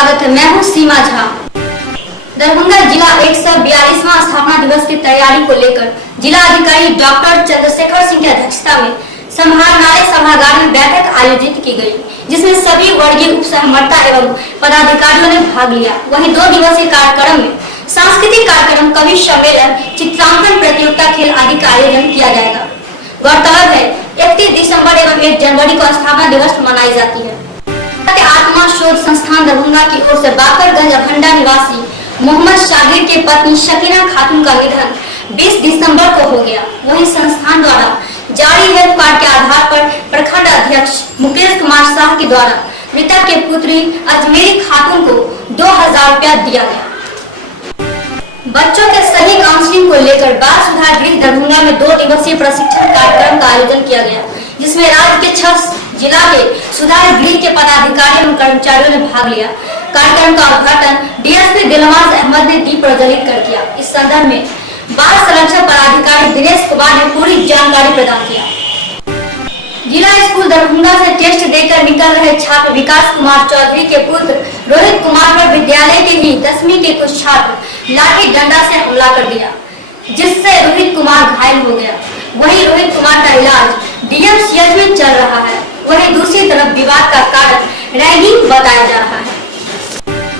स्वागत है। मैं हूं सीमा झा। दरभंगा जिला 142वां स्थापना दिवस की तैयारी को लेकर जिला अधिकारी डॉक्टर चंद्रशेखर सिंह की अध्यक्षता में समाहरणालय सभागार में बैठक आयोजित की गई, जिसमें सभी वर्गीय उपसहमर्ता एवं पदाधिकारियों ने भाग लिया। वहीं 2 दिवसीय कार्यक्रम में सांस्कृतिक कार्यक्रम, कवि सम्मेलन, चित्रांकन प्रतियोगिता, खेल आदि का आयोजन किया जाएगा। गौरतलब है 31 दिसंबर एवं 1 जनवरी को स्थापना दिवस मनाई जाती है। आत्मा शोध संस्थान दरभंगा की ओर से बाकरगंज अखंडा निवासी मोहम्मद शागिर के पत्नी शकीना खातून का निधन 20 दिसंबर को हो गया। वहीं संस्थान द्वारा जारी हेल्थ कार्ड के आधार पर प्रखंड अध्यक्ष मुकेश कुमार शाह के द्वारा मृतक के पुत्री अजमेरी खातून को 2000 रुपया दिया गया। बच्चों के सही काउंसलिंग को लेकर बाल सुधार गृह दरभंगा में 2 दिवसीय प्रशिक्षण कार्यक्रम का आयोजन किया गया, जिसमें राज्य के 6 जिला के सुधार गृह के पदाधिकारी एवं कर्मचारियों ने भाग लिया। कार्यक्रम का उद्घाटन डीएसपी दिलवाज अहमद ने दीप प्रज्वलित कर किया। इस संदर्भ में बाल संरक्षण पदाधिकारी दिनेश कुमार ने पूरी जानकारी प्रदान किया। जिला स्कूल दरभंगा से टेस्ट देकर निकल रहे छात्र विकास कुमार चौधरी के पुत्र रोहित कुमार पर विद्यालय के ही 10वीं के कुछ छात्र लाठी डंडा से हमला कर दिया, जिससे रोहित कुमार घायल हो गया। वहीं रोहित कुमार का इलाज डीएमसीएच में चल रहा है। वहीं दूसरी तरफ विवाद का कारण रैगिंग बताया जा रहा है।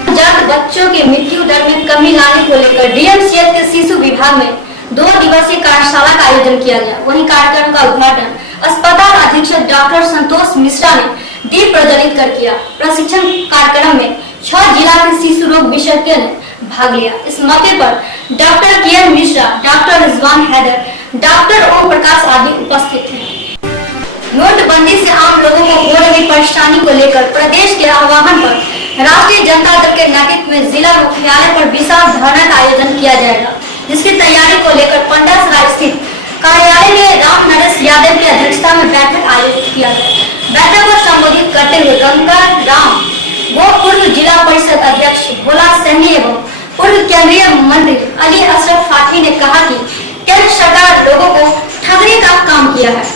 नवजात बच्चों की मृत्यु दर में कमी लाने को लेकर डीएमसीएच के शिशु विभाग में 2 दिवसीय कार्यशाला का आयोजन किया गया। वहीं कार्यक्रम का उद्घाटन अस्पताल अधीक्षक डॉक्टर संतोष मिश्रा ने दीप प्रज्वलित कर किया। प्रशिक्षण कार्यक्रम में 6 जिला के शिशु रोग विशेषज्ञ ने भाग लिया। इस मौके पर डॉक्टर के मिश्रा, डॉक्टर रिजवान हैदर, डॉक्टर ओम प्रकाश आदि उपस्थित थे। नोटबंदी से आम लोगों को हो रही परेशानी को लेकर प्रदेश के आह्वान पर राष्ट्रीय जनता दल के नेतृत्व में जिला मुख्यालय पर विशाल धरना का आयोजन किया जाएगा, जिसकी तैयारी को लेकर पंडासराय स्थित कार्यालय में राम नरेश यादव की अध्यक्षता में बैठक आयोजित किया गया। बैठक को संबोधित करते हुए गंगा राम वो पूर्व जिला परिषद अध्यक्ष भोला सैनी एवं पूर्व केंद्रीय मंत्री अली अशरफ फातमी ने कहा कि केंद्र सरकार लोगों को ठगने का काम किया है।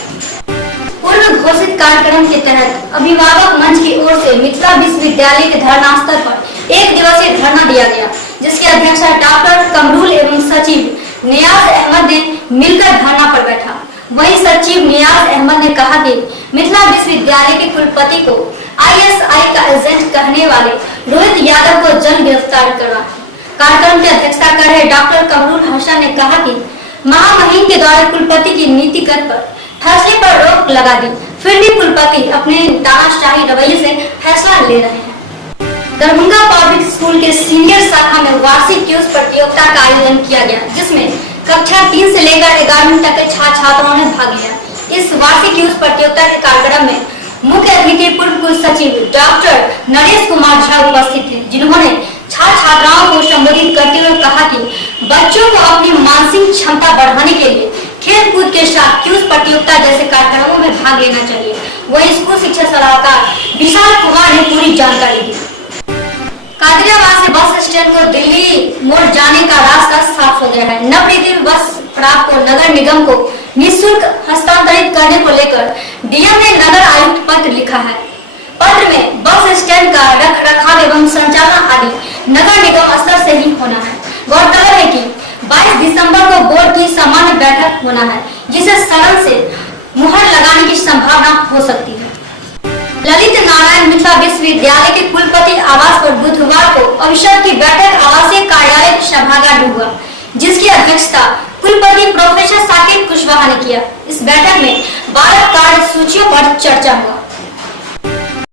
पूर्व घोषित कार्यक्रम के तहत अभिभावक मंच की ओर से मिथिला विश्वविद्यालय के धरना स्थल पर 1 दिवसीय धरना दिया गया, जिसकी अध्यक्षता डॉक्टर कमरुल एवं सचिव नियाज अहमद ने मिलकर धरना पर बैठा। वहीं सचिव नियाज अहमद ने कहा कि मिथिला विश्वविद्यालय के कुलपति को ISI का एजेंट कहने वाले रोहित यादव को जल्द गिरफ्तार करना। कार्यक्रम की अध्यक्षता कर रहे डॉक्टर कमरुल हसन ने कहा कि महामहिम के द्वारा कुलपति की नीतिगत पर फैसले पर रोक लगा दी, फिर भी कुलपति अपने तानाशाही रवैये से फैसला ले रहे हैं। दरभंगा पब्लिक स्कूल के सीनियर शाखा में वार्षिक क्विज प्रतियोगिता का आयोजन किया गया, जिसमें कक्षा 3 से लेकर 11वीं तक के छात्रों ने भाग लिया। इस वार्षिक क्विज प्रतियोगिता के कार्यक्रम में मुख्य अतिथि पूर्व कुल सचिव डॉक्टर नरेश कुमार झा उपस्थित थे, जिन्होंने छात्राओं को संबोधित करते हुए कहा कि बच्चों को अपनी मानसिक क्षमता बढ़ाने के लिए खेल कूद के साथ क्विज प्रतियोगिता जैसे कार्यक्रमों में भाग लेना चाहिए। वहीं स्कूल शिक्षा सलाहकार विशाल कुमार ने पूरी जानकारी दी। कादिराबाद से बस स्टैंड को दिल्ली मोड़ जाने का रास्ता साफ हो गया है। नवनिर्मित बस प्राप्त को नगर निगम को निःशुल्क हस्तांतरित करने को लेकर डीएम ने नगर आयुक्त पत्र लिखा है। पत्र में बस स्टैंड का रखरखाव एवं संचालन आदि नगर निगम स्तर से ही होना है। गौरतलब है कि 22 दिसंबर को बोर्ड की सामान्य बैठक होना है, जिसे सदन से मुहर लगाने की संभावना हो सकती है। ललित नारायण मिथिला विश्वविद्यालय के कुलपति आवास पर बुधवार को अविशद की बैठक आवासीय कार्यालय सभागार में हुआ, जिसकी अध्यक्षता कुलपति प्रोफेसर साकिब कुशवाहा ने किया। इस बैठक में 12 कार्य सूचियों पर चर्चा हुआ।